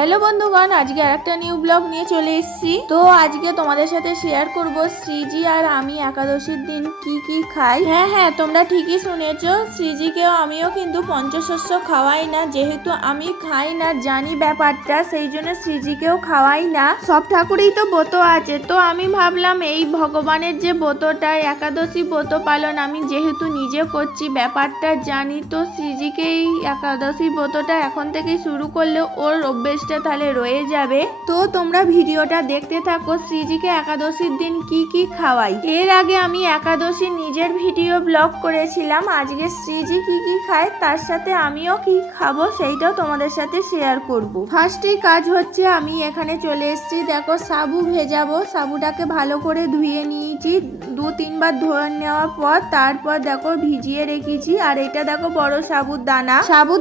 Hello বন্ধুগণ, আজকে আর একটা নিউ ব্লগ নিয়ে চলে এসেছি। তো আজকে তোমাদের সাথে শেয়ার করব শ্রীজি আর আমি একাদশীর দিন কি কি খাই। হ্যাঁ হ্যাঁ তোমরা ঠিকই শুনেছো, শ্রীজিকেও আমিও কিন্তু পঞ্চশস্য খাওয়াই না, যেহেতু আমি খাই না, জানি ব্যাপারটা, সেই জন্য শ্রীজিকেও খাওয়াই না। সব ঠাকুরেই তো ব্রত আছে, তো আমি ভাবলাম এই ভগবানের যে ব্রতটা, একাদশী ব্রত পালন আমি যেহেতু নিজে করছি, ব্যাপারটা জানি, তো শ্রীজিকে এই একাদশী ব্রতটা এখন থেকেই শুরু করলে ওর অভ্যেসটা তাহলে রয়ে যাবে। তো তোমরা ভিডিওটা দেখতে থাকো, শ্রীজিকে একাদশীর দিন কি কি খাওয়াই। এর আগে আমি একাদশী নিজের ভিডিও ব্লগ করেছিলাম, আজকে শ্রীজি কি কি খায়, তার সাথে আমিও কি খাব সেইটাও তোমাদের সাথে শেয়ার করব। ফার্স্টেই কাজ হচ্ছে আমি এখানে চলে এসেছি, দেখো সাবু ভেজাবো, সাবুটাকে ভালো করে ধুয়ে নিয়েছি দু তিনবার ধুয়ে নেওয়ার পর তারপর দেখো ভিজিয়ে রেখেছি। আর এটা দেখো বড় সাবুর দানা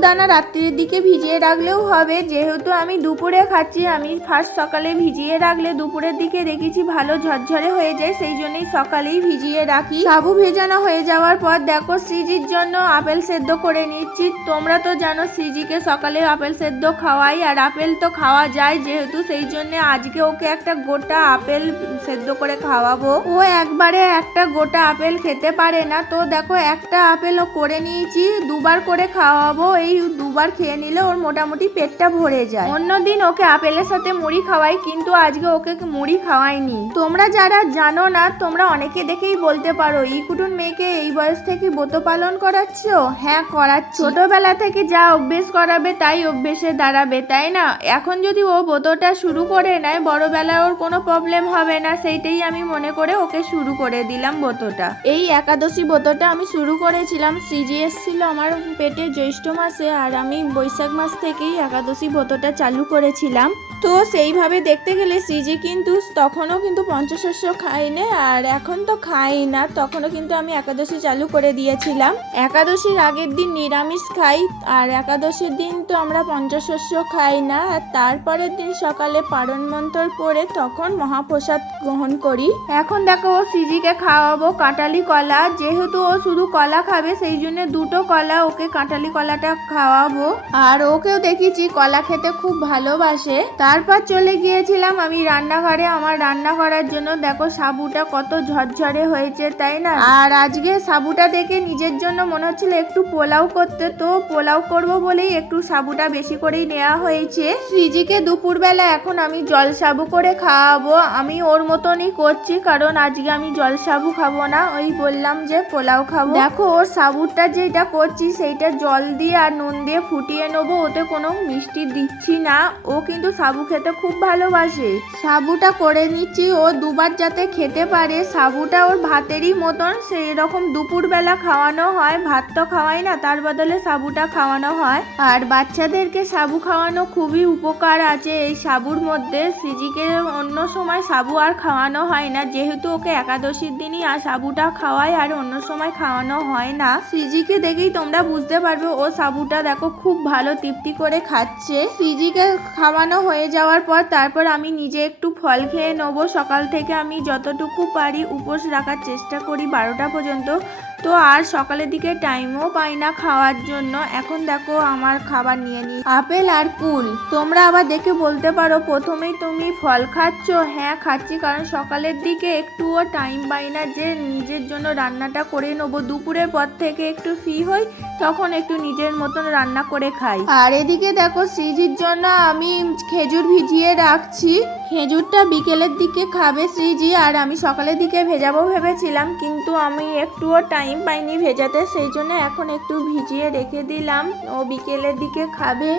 দানা রাত্রির দিকে ভিজিয়ে রাখলেও হবে। যেহেতু আমি দুপুরে খাচ্ছি, আমি ফার্স্ট সকালে ভিজিয়ে রাখলে দুপুরের দিকে রেখেছি ভালো ঝরঝরে হয়ে যায়, সেই জন্যই সকালেই ভিজিয়ে রাখি। সাবু ভেজানো হয়ে যাওয়ার পর দেখো শ্রীজির জন্য আপেল সেদ্ধ করে নিচ্ছি। তোমরা তো জানো শ্রীজিকে সকালে আপেল সেদ্ধ খাওয়াই, আর আপেল তো খাওয়া যায় যেহেতু, সেই জন্য আজকে ওকে একটা গোটা আপেল সেদ্ধ করে খাওয়াবো। ও একবারে একটা গোটা আপেল খেতে পারে না। তো দেখো, একটা আপেলও করে নিয়েছি, দুবার করে খাওয়াবো। এই দুবার খেয়ে নিলে ওর মোটামুটি পেটটা ভরে যায়। অন্যদিন ওকে আপেলের সাথে মুড়ি খাওয়াই, কিন্তু আজকে ওকে মুড়ি খাওয়াইনি। তোমরা যারা জানো না, তোমরা অনেকে দেখেই বলতে পারো, ই কুটুন মেয়েকে এই বয়স থেকে ব্রত পালন করাচ্ছ? হ্যাঁ করাচ্ছি। ছোটবেলা থেকে যা অভ্যেস করাবে, তাই অভ্যেসে দাঁড়াবে, তাই না? এখন যদি ও ব্রতটা শুরু করে নেয়, বড়বেলায় ওর কোনো প্রবলেম হবে না, সেইটাই আমি মনে করে ওকে শুরু করে দিলাম ব্রতটা এই একাদশী ব্রতটা আমি শুরু করেছিলাম সিজি এসেছিল আমার পেটে জ্যৈষ্ঠ মাসে আর আমি বৈশাখ মাস থেকেই একাদশী ব্রতটা চালু করেছিলাম। তো সেইভাবে দেখতে গেলে সিজি কিন্তু তখনও কিন্তু পঞ্চশস্য খাইনি আর এখন তো খাই না। তখনও কিন্তু আমি একাদশী চালু করে দিয়েছিলাম। একাদশীর আগের দিন নিরামিষ খাই আর একাদশীর দিন তো আমরা পঞ্চশস্য খাই না। আর তারপরের দিন সকালে পারণ মন্ত্র পরে তখন মহাপ্রসাদ গ্রহণ করি। এখন দেখো ও সিজিকে খাওয়াবো কাঁটালি কলা। যেহেতু ও শুধু কলা খাবে, সেই জন্য দুটো কলা ওকে কাঁটালি কলাটা খাওয়াবো। আর ওকেও দেখেছি কলা খেতে খুব ভালোবাসে। তারপর চলে গিয়েছিলাম আমি রান্নাঘরে। আমার রান্না করার জন্য দেখো সাবুটা কত ঝরঝরে হয়েছে, তাই না? আর আজকে সাবুটা দেখে নিজের জন্য মনে হচ্ছিল একটু পোলাও করতে, তো পোলাও করব বলেই একটু সাবুটা বেশি করেই নেওয়া হয়েছে। সৃজিকে দুপুরবেলা এখন আমি জল সাবু করে খাওয়াবো, আমি ওর মতনই করছি, কারণ আজকে আমি জল সাবু খাব না, ওই বললাম যে পোলাও খাব। দেখো ওর সাবুটা যেটা করছি সেইটা জল দিয়ে আর নুন দিয়ে ফুটিয়ে নেব, ওতে কোনো মিষ্টি দিচ্ছি না, ও কিন্তু সাবু খেতে খুব ভালোবাসে। সাবুটা করে নিচ্ছি ও দুবার যাতে খেতে পারে। সাবুটা ওর ভাতেরই মতন। সেই রকম দুপুরবেলা খাওয়ানো হয়। ভাত তো খাওয়াই না, তার বদলে সাবুটা খাওয়ানো হয়। আর বাচ্চাদেরকে সাবু খাওয়ানো খুবই উপকার আছে। এই সাবুর মধ্যে সিজিকে অন্য সময় সাবু আর খাওয়ানো হয় না। যেহেতু ওকে একাদশীর দিনই আর সাবুটা খাওয়াই আর অন্য সময় খাওয়ানো হয় না। সিজিকে দেখেই তোমরা বুঝতে পারবে, ও সাবুটা দেখো খুব ভালো তৃপ্তি করে খাচ্ছে। সিজিকে খাওয়ানো হয়ে যাওয়ার পর তারপর আমি নিজে একটু ফল খেয়ে নেব। সকাল থেকে আমি যতটুকু পারি উপোস রাখার চেষ্টা করি বারোটা পর্যন্ত। তো আর সকালের দিকে টাইমও পাই না খাওয়ার জন্য। এখন দেখো আমার খাবার নিয়ে নিই। আপেল আর কুল, তোমরা আবার দেখে বলতে পারো, প্রথমেই তুমি ফল খাচ্ছ? হ্যাঁ খাচ্ছি, কারণ সকালের দিকে একটুও টাইম পাই না যে নিজের জন্য রান্নাটা করে নেব। দুপুরের পর থেকে একটু ফ্রি হই তখন একটু নিজের মতন রান্না করে খাই। আর এদিকে দেখো শ্রীজির জন্য আমি খেজুর ভিজিয়ে রাখছি। খেজুরটা বিকেলের দিকে খাবে শ্রীজি, আর আমি সকালের দিকে ভেজাবো ভেবেছিলাম, কিন্তু আমি একটুও টাইম পাইনি ভেজাতে, সেই জন্য এখন একটু ভিজিয়ে রেখে দিলাম। ও বিকেলের দিকে খাবে।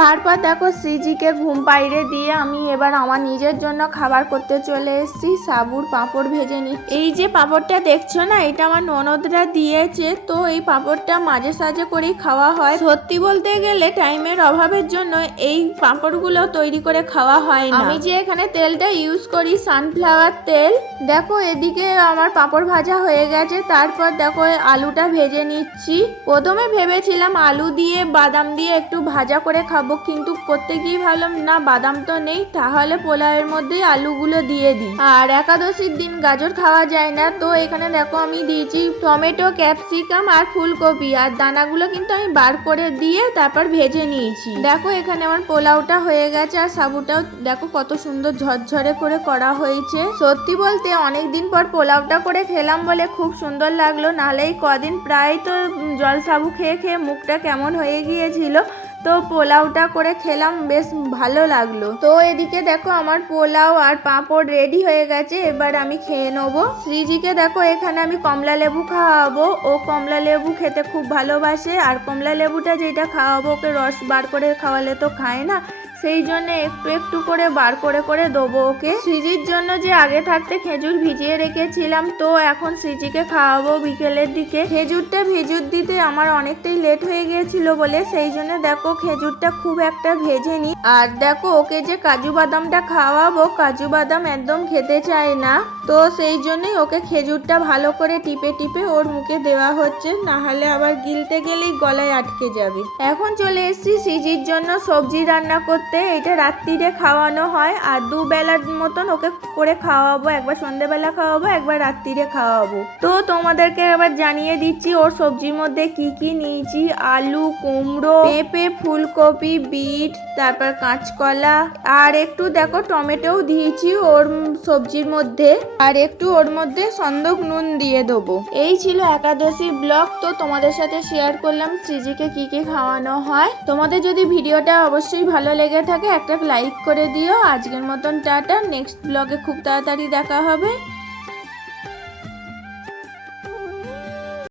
তারপর দেখো শ্রীজিকে ঘুম পাইরে দিয়ে আমি এবার আমার নিজের জন্য খাবার করতে চলে এসেছি, সাবুর পাঁপড় ভেজে নি এই যে পাঁপড়টা দেখছ না, এটা আমার ননদরা দিয়েছে, তো এই পাঁপড়টা মাঝে সাঝে করেই খাওয়া হয়। সত্যি বলতে গেলে টাইমের অভাবের জন্য এই পাঁপড়গুলো তৈরি করে খাওয়া হয় না। আমি যে এখানে তেলটা ইউজ করি সানফ্লাওয়ার তেল, দেখো এদিকে আমার পাঁপড় ভাজা হয়ে গেছে, তারপর দেখো আলুটা ভেজে নিচ্ছি। প্রথমে ভেবেছিলাম আলু দিয়ে বাদাম দিয়ে একটু ভাজা করে খাব। খাব, কিন্তু করতে গিয়ে ভাবলাম না, বাদাম তো নেই, তাহলে পোলাওয়ের মধ্যেই আলুগুলো দিয়ে দিই। আর একাদশীর দিন গাজর খাওয়া যায় না, তো এখানে দেখো আমি দিয়েছি টমেটো, ক্যাপসিকাম আর ফুলকপি, আর দানাগুলো কিন্তু আমি বার করে দিয়ে তারপর ভেজে নিয়েছি। দেখো এখানে আমার পোলাওটা হয়ে গেছে, আর সাবুটাও দেখো কত সুন্দর ঝরঝরে করে করা হয়েছে। সত্যি বলতে অনেক দিন পর পোলাওটা করে খেলাম বলে খুব সুন্দর লাগল, নাহলে এই কদিন প্রায় তো জল সাবু খেয়ে খেয়ে মুখটা কেমন হয়ে গিয়েছিল। তো পোলাওটা করে খেলাম, বেশ ভালো লাগল। তো এদিকে দেখো আমার পোলাও আর পাঁপড় রেডি হয়ে গেছে, এবার আমি খেয়ে নেব। শ্রীজিকে দেখো এখানে আমি কমলা লেবু খাওয়াবো। ও কমলা লেবু খেতে খুব ভালোবাসে, আর কমলা লেবুটা যেটা খাওয়াবো, ওকে রস বার করে খাওয়ালে তো খায় না। সেই জন্য একটু একটু করে বার করে করে দেবো ওকে। সৃজির জন্য যে আগে থাকতে খেজুর ভিজিয়ে রেখেছিলাম, তো এখন সৃজিকে খাওয়াবো বিকেলের দিকে। খেজুরটা ভিজুর দিতে আমার অনেকটাই লেট হয়ে গিয়েছিল বলে, সেই জন্য দেখো খেজুরটা খুব একটা ভেজে নি আর দেখো ওকে যে কাজু বাদামটা খাওয়াবো, কাজু বাদাম একদম খেতে চায় না। তো সেই জন্যই ওকে খেজুরটা ভালো করে টিপে টিপে ওর মুখে দেওয়া হচ্ছে না হলে আবার গিলতে গেলেই গলায় আটকে যাবে। এখন চলে এসেছি সিজির জন্য সবজি রান্না করতে। এটা রাত্রিরে খাওয়ানো হয় আর দুবেলার মতন ওকে করে খাওয়াবো, একবার সন্ধেবেলা খাওয়াবো, একবার রাত্রিরে খাওয়াবো। তো তোমাদেরকে এবার জানিয়ে দিচ্ছি ওর সবজির মধ্যে কি কি নিয়েছি। আলু, কুমড়ো, পেঁপে, ফুলকপি, বিট, তারপর কাঁচকলা, আর একটু দেখো টমেটোও দিয়েছি ওর সবজির মধ্যে। আর একটু ওর মধ্যে সন্দক নুন দিয়ে দেবো। এই ছিল একাদশী ব্লগ। তো তোমাদের সাথে শেয়ার করলাম সৃজিকে কি কি খাওয়ানো হয়। তোমাদের যদি ভিডিওটা অবশ্যই ভালো লেগে থাকে একটা লাইক করে দিও। আজকের মতন টাটা। নেক্সট ব্লগে খুব তাড়াতাড়ি দেখা হবে।